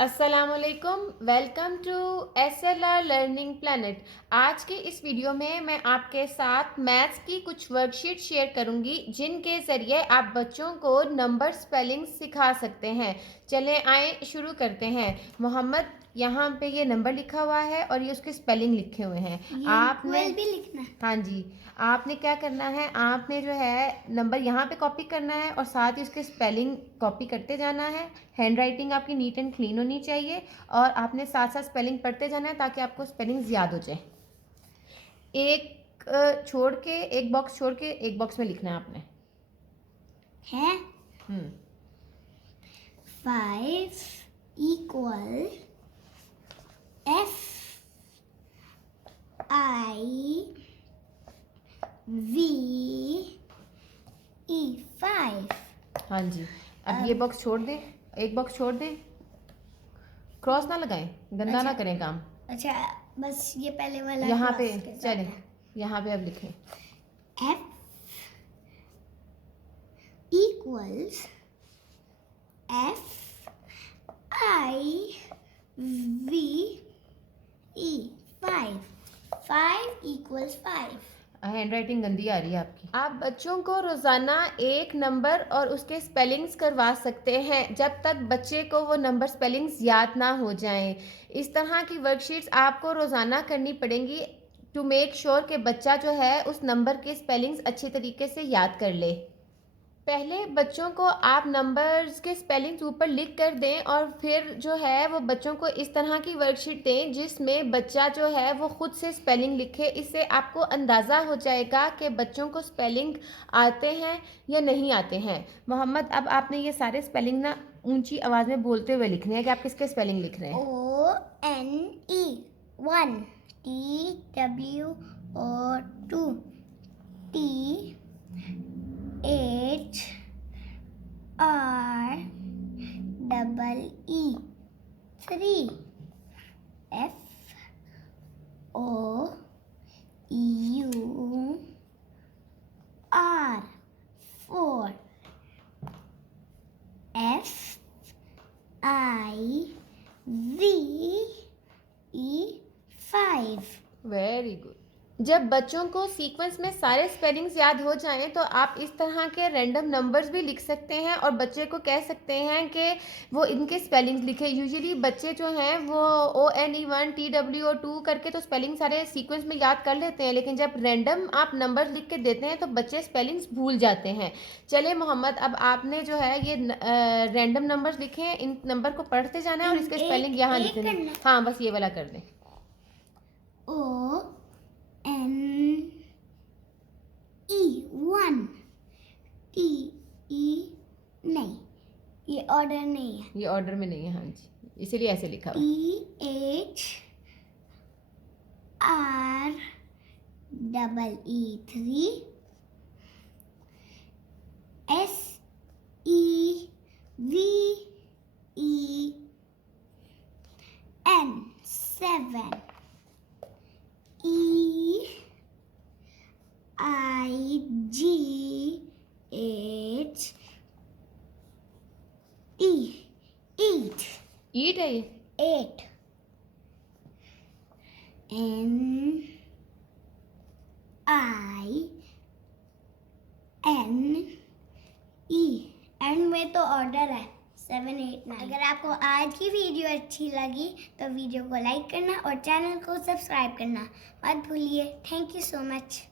अस्सलामुअलैकुम, welcome to SLR learning planet. आज के इस वीडियो में मैं आपके साथ मैथ्स की कुछ वर्कशीट शेयर करूंगी जिनके ज़रिए आप बच्चों को नंबर स्पेलिंग सिखा सकते हैं। चलें आए शुरू करते हैं। मोहम्मद, यहाँ पे ये नंबर लिखा हुआ है और ये उसके स्पेलिंग लिखे हुए हैं। आपने भी लिखना है। हाँ जी, आपने क्या करना है, आपने जो है नंबर यहाँ पे कॉपी करना है और साथ ही उसके स्पेलिंग कॉपी करते जाना है। हैंड राइटिंग आपकी नीट एंड क्लीन होनी चाहिए और आपने साथ साथ स्पेलिंग पढ़ते जाना है ताकि आपको स्पेलिंग याद हो जाए। एक बॉक्स छोड़ के एक बॉक्स में लिखना है आपने। है 5 इक्वल FIVE 5। हाँ जी, अब ये बॉक्स छोड़ दें, एक बॉक्स छोड़ दें, क्रॉस ना लगाएं, गंदा ना करें काम। अच्छा, बस ये पहले वाला यहाँ पे cross के साथ चलें, है। यहाँ पे अब लिखें F equals FIVE 5 equals 5। Hand writing गंदी आ रही है आपकी। आप बच्चों को रोज़ाना एक नंबर और उसके स्पेलिंग्स करवा सकते हैं जब तक बच्चे को वो नंबर स्पेलिंग्स याद ना हो जाएं। इस तरह की वर्कशीट्स आपको रोज़ाना करनी पड़ेंगी टू मेक श्योर कि बच्चा जो है उस नंबर के स्पेलिंग्स अच्छे तरीके से याद कर ले। पहले बच्चों को आप नंबर्स के स्पेलिंग्स ऊपर लिख कर दें और फिर जो है वो बच्चों को इस तरह की वर्कशीट दें जिसमें बच्चा जो है वो खुद से स्पेलिंग लिखे। इससे आपको अंदाज़ा हो जाएगा कि बच्चों को स्पेलिंग आते हैं या नहीं आते हैं। मोहम्मद, अब आपने ये सारे स्पेलिंग ना ऊंची आवाज़ में बोलते हुए लिखने हैं कि आप किसके स्पेलिंग लिख रहे हैं। ONE 1 TW और 2 THREE 3 FOUR 4 FIVE 5। Very good. जब बच्चों को सीक्वेंस में सारे स्पेलिंग्स याद हो जाएं तो आप इस तरह के रैंडम नंबर्स भी लिख सकते हैं और बच्चे को कह सकते हैं कि वो इनके स्पेलिंग्स लिखे। यूजुअली बच्चे जो हैं वो ONE 1 TW और 2 करके तो स्पेलिंग सारे सीक्वेंस में याद कर लेते हैं, लेकिन जब रैंडम आप नंबर्स लिख के देते हैं तो बच्चे स्पेलिंग्स भूल जाते हैं। चले मोहम्मद, अब आपने जो है ये रैंडम नंबर्स लिखे हैं, इन नंबर को पढ़ते जाना है और इसके स्पेलिंग यहाँ लिखने। हाँ, बस ये वाला कर दें। ONE 1 TE नहीं, ये ऑर्डर नहीं है। ये ऑर्डर में नहीं है, हाँ जी, इसीलिए ऐसे लिखा हुआ। THREE 7 EIGHT 8 ईट है ये। 8 NINE एंड में तो ऑर्डर है 7 8 9। अगर आपको आज की वीडियो अच्छी लगी तो वीडियो को लाइक करना और चैनल को सब्सक्राइब करना मत भूलिए। Thank you so much.